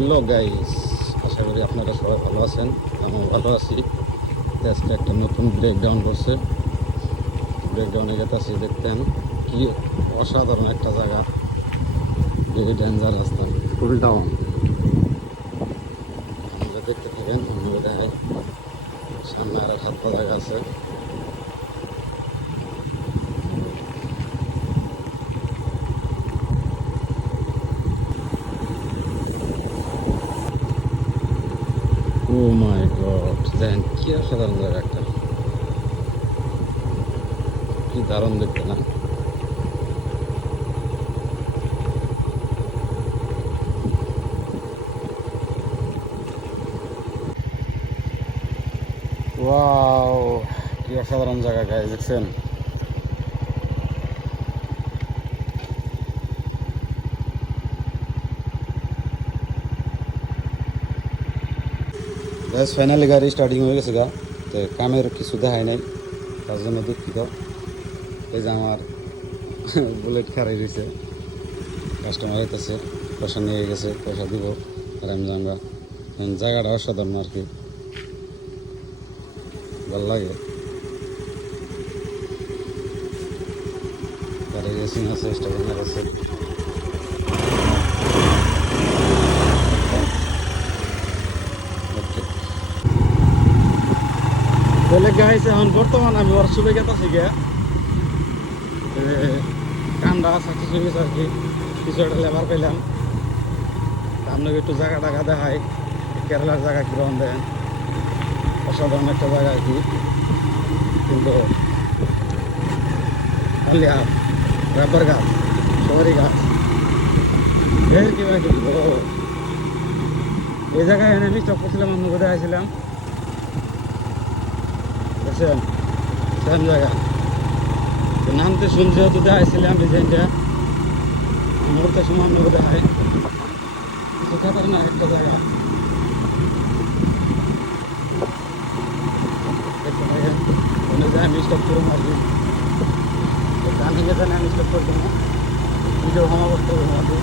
Hello guys, আশা করি আপনারা সবাই ভালো আছেন। আমি ভালো আছি। আজকে একটা নতুন ব্রেকডাউন করছে, ব্রেকডাউনে যেতেছি। দেখতেন কি অসাধারণ একটা জায়গা, ভেরি ডেঞ্জার রাস্তা, ফুল ডাউন। আপনারা দেখতে থাকেন, আমি দেখাই। সামনে আর এক হাত জায়গা আছে। ও মাই গড, দেখেন কি অসাধারণ জায়গা একটা, কি দারুণ দেখতে না? ওয়াও, কি অসাধারণ জায়গা গাইস, দেখছেন? গ্যাস ফাইনালি গাড়ি স্টার্টিং হয়ে গেছে গা। তো কামের কিছু দেখায় নাই, তার জন্য দুঃখিত। এই যে আমার বুলেট খারাই রয়েছে, কাস্টমার হইতেছে, পয়সা নিয়ে গেছে, পয়সা দিব আর আমি জানগা। জায়গাটা অসাধারণ আর কি, ভালো লাগে। গাড়ি রেসিং আছে, স্টার্টিং আছে। তাহলে গাইস, এখন বর্তমান আমি ওয়ার্কশপে গেতেছি গিয়া। কামটা সাকসেস হয়ে গেছে আর কি, কিছু একটা লেবার পেলাম। আপনাকে একটু জায়গা টাকা দেখাই, কেরালার জায়গা কীরকম দেন, অসাধারণ একটা জায়গা আর কি। কিন্তু খালি আর রাবার গাছ, শহরি গাছ, এর কি ভাই দেখবো। এই জায়গায় এনে আমি স্টপ করছিলাম, অন্য কোথায় আসছিলাম, দেখছেন? সেম জায়গা। নামতে শুনছে তো দেখাইছিলাম ডিজাইনটা, মুহূর্তে সময় অন্য কোথায় হয়। খতরনাক একটা জায়গা, দেখতে থাকেন। ওখানে যাই আমি স্টপ করবো আর কি, গানে গেছে না, আমি স্টপ করবো না, ভিডিও ক্ষমা করতে হবে আর কি।